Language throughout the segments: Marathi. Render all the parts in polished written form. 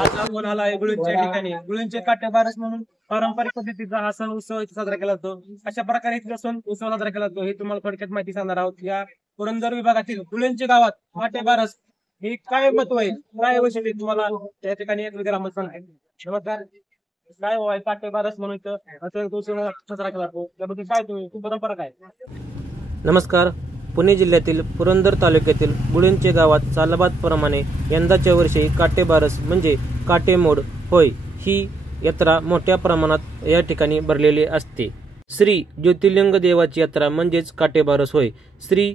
आज आपण आला आहे गुळूंच्या ठिकाणी. गुळूंचे काटे बारस म्हणून पारंपरिक पद्धतीचा हा सण उत्सव इथे साजरा केला जातो. अशा प्रकारे इथला सण उत्सव साजरा केला जातो हे तुम्हाला थोडक्यात माहिती सांगणार आहोत. या पुरंदर विभागातील गुळूंचे गावात काटे बारस हे काय महत्व आहे, काय वैशिष्ट्य तुम्हाला त्या ठिकाणी एक ग्रामस्थ सांगेल. नमस्कार, काय होय काटे बारस म्हणून इथं उत्सव साजरा केला जातो त्याबद्दल काय तुम्ही परंपरा काय? नमस्कार. पुणे जिल्ह्यातील पुरंदर तालुक्यातील गुळूंचे गावात सालाबादप्रमाणे यंदाच्या वर्षी काटेबारस म्हणजे काटेमोड होय ही यात्रा मोठ्या प्रमाणात या ठिकाणी भरलेली असते. श्री ज्योतिर्लिंग देवाची यात्रा म्हणजेच काटेबारस होय. श्री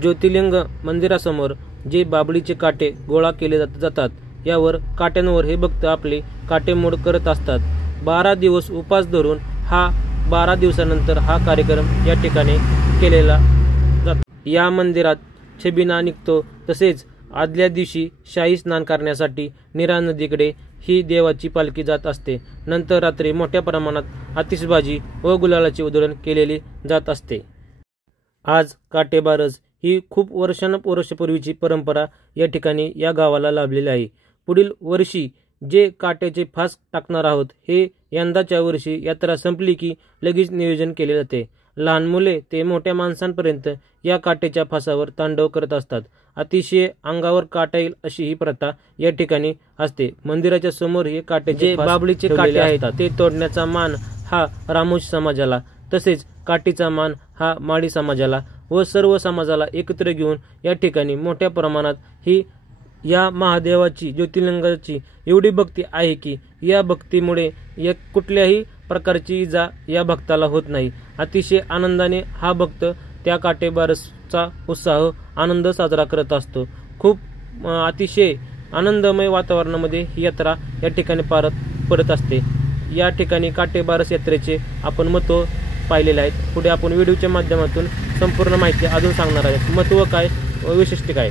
ज्योतिर्लिंग मंदिरासमोर जे बाबळीचे काटे गोळा केले जातात यावर काट्यांवर हे भक्त आपले काटेमोड करत असतात. 12 दिवस उपास धरून 12 दिवसानंतर हा कार्यक्रम या ठिकाणी केलेला जातो. या मंदिरात छबिना निघतो. तसेच आदल्या दिवशी शाही स्नान करण्यासाठी नीरा नदीकडे ही देवाची पालखी जात असते. नंतर रात्री मोठ्या प्रमाणात आतिषबाजी व गुलालाची उधळण केलेली जात असते. आज काटेबारस ही खूप वर्षांपूर्वीची परंपरा या ठिकाणी या गावाला लाभलेली आहे. पुढील वर्षी जे काट्याचे फास टाकणार आहोत हे यंदाच्या वर्षी यात्रा संपली की लगेच नियोजन केले जाते. लहान मुले ते मोठ्या माणसांपर्यंत या काट्याच्या फासावर तांडव करत असतात. अतिशय अंगावर काटा येईल अशी ही प्रथा या ठिकाणी असते. मंदिराच्या समोर हे काट्याचे बाबळीचे काटे आहेत ते तोडण्याचा मान हा रामोशी समाजाला, तसेच काठीचा मान हा माळी समाजाला व सर्व समाजाला एकत्र घेऊन या ठिकाणी मोठ्या प्रमाणात ही या महादेवाची ज्योतिर्लिंगाची एवढी भक्ती आहे की या भक्तीमुळे कुठल्याही प्रकारची इजा या भक्ताला होत नाही. अतिशय आनंदाने हा भक्त त्या काटेबारसचा उत्साह आनंद साजरा करत असतो. खूप अतिशय आनंदमय वातावरणामध्ये ही यात्रा या ठिकाणी पार पडत असते. या ठिकाणी काटेबारस यात्रेचे आपण महत्त्व पाहिलेले आहेत. पुढे आपण व्हिडिओच्या माध्यमातून संपूर्ण माहिती अजून सांगणार आहे. महत्त्व काय व वैशिष्ट्य काय.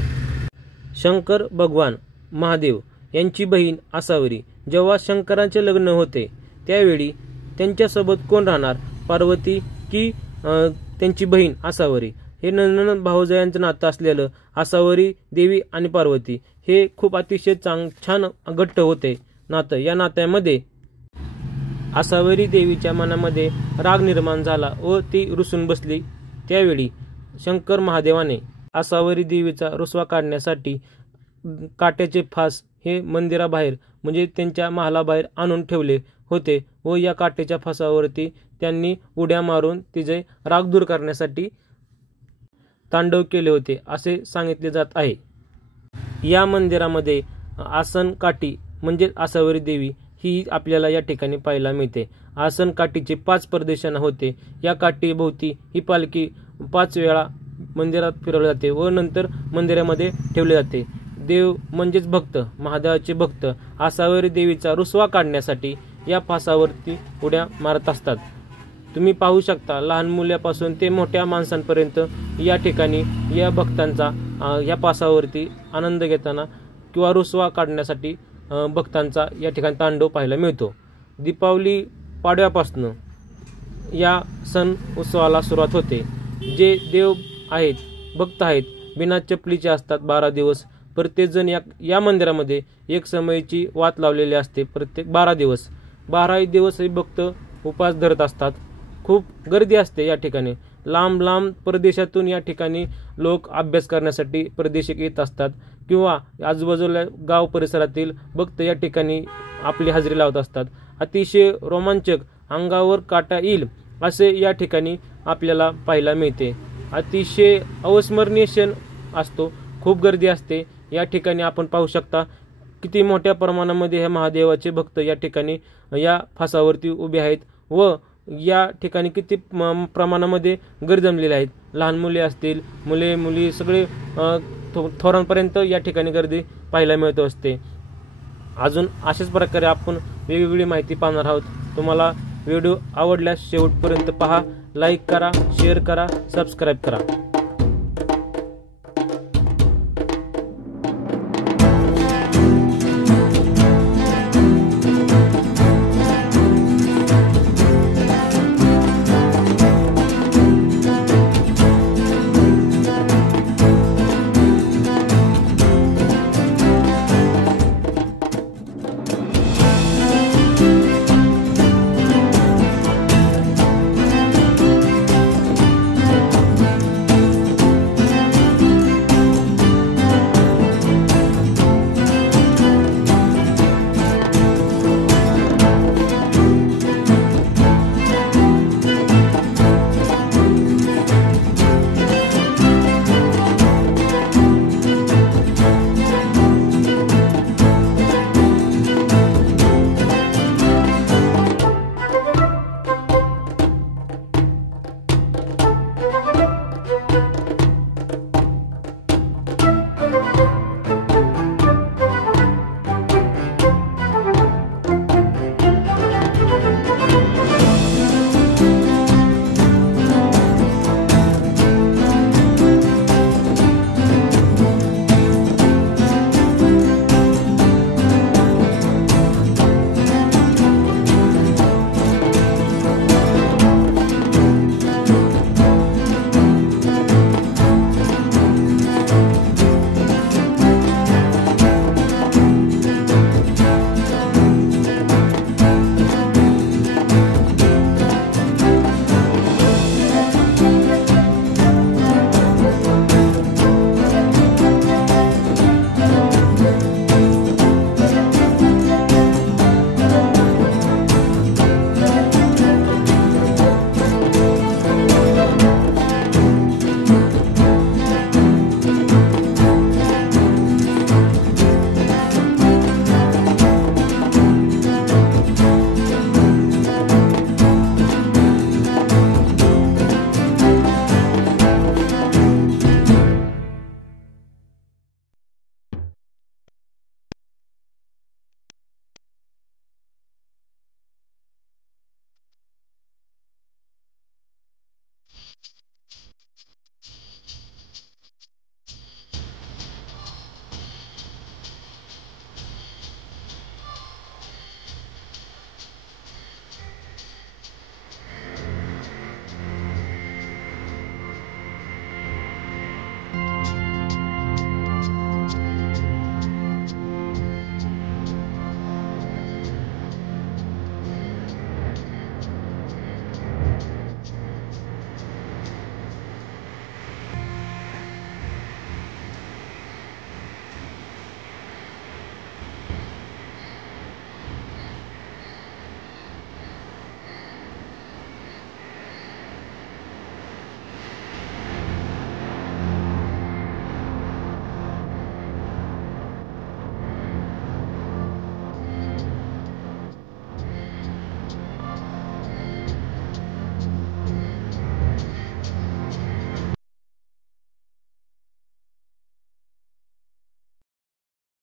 शंकर भगवान महादेव यांची बहीण आसावरी जेव्हा शंकरांचे लग्न होते त्यावेळी त्यांच्यासोबत कोण राहणार, पार्वती की त्यांची बहीण आसावरी. हे नंदन भाऊजायांचं नातं असलेलं आसावरी देवी आणि पार्वती हे खूप अतिशय छान घट्ट होते नातं. या नात्यामध्ये आसावरी देवीच्या मनामध्ये राग निर्माण झाला व ती रुसून बसली. त्यावेळी शंकर महादेवाने आसावरी देवीचा रुसवा काढण्यासाठी काट्याचे फास हे मंदिराबाहेर म्हणजे त्यांच्या महालाबाहेर आणून ठेवले होते व या काट्याच्या फासावरती त्यांनी उड्या मारून तिचे राग दूर करण्यासाठी तांडव केले होते असे सांगितले जात आहे. या मंदिरामध्ये आसन काठी म्हणजे आसावरी देवी ही आपल्याला या ठिकाणी पाहायला मिळते. आसन काठीचे 5 प्रदक्षिणा होते. या काठी भोवती ही पालखी 5 वेळा मंदिरात फिरवले जाते व नंतर मंदिरामध्ये ठेवले जाते. देव म्हणजेच भक्त, महादेवाचे भक्त आसावरी देवीचा रुसवा काढण्यासाठी या फासावरती उड्या मारत असतात. तुम्ही पाहू शकता लहान मुलापासून ते मोठ्या माणसांपर्यंत या ठिकाणी या भक्तांचा या फासावरती आनंद घेताना किंवा रुसवा काढण्यासाठी भक्तांचा या ठिकाणी तांडव पाहायला मिळतो. दीपावली पाडव्यापासून या सण उत्सवाला सुरुवात होते. जे देव आहेत, भक्त आहेत, बिना चपलीचे असतात. 12 दिवस प्रत्येकजण या मंदिरामध्ये एक समयीची वात लावलेली असते. प्रत्येक 12 दिवस हे भक्त उपास धरत असतात. खूप गर्दी असते या ठिकाणी. लांब लांब परदेशातून या ठिकाणी लोक अभ्यास करण्यासाठी परदेशिक येत असतात किंवा आजूबाजूला गाव परिसरातील भक्त या ठिकाणी आपली हजेरी लावत असतात. अतिशय रोमांचक, अंगावर काटा येईल असे या ठिकाणी आपल्याला पाहायला मिळते. अतिशय अविस्मरणीय क्षण असतो. खूप गर्दी असते या ठिकाणी. आपण पाहू शकता किती मोठ्या प्रमाणामध्ये हे महादेवाचे भक्त या ठिकाणी या फासावरती उभे आहेत व या ठिकाणी किती प्रमाणामध्ये गर्दी जमलेली आहेत. लहान मुले असतील, मुली सगळे थोरांपर्यंत या ठिकाणी गर्दी पाहायला मिळत असते. अजून अशाच प्रकारे आपण वेगवेगळी माहिती पाहणार आहोत. तुम्हाला व्हिडिओ आवडल्यास शेवटपर्यंत पहा, लाईक करा, शेअर करा, सबस्क्राईब करा.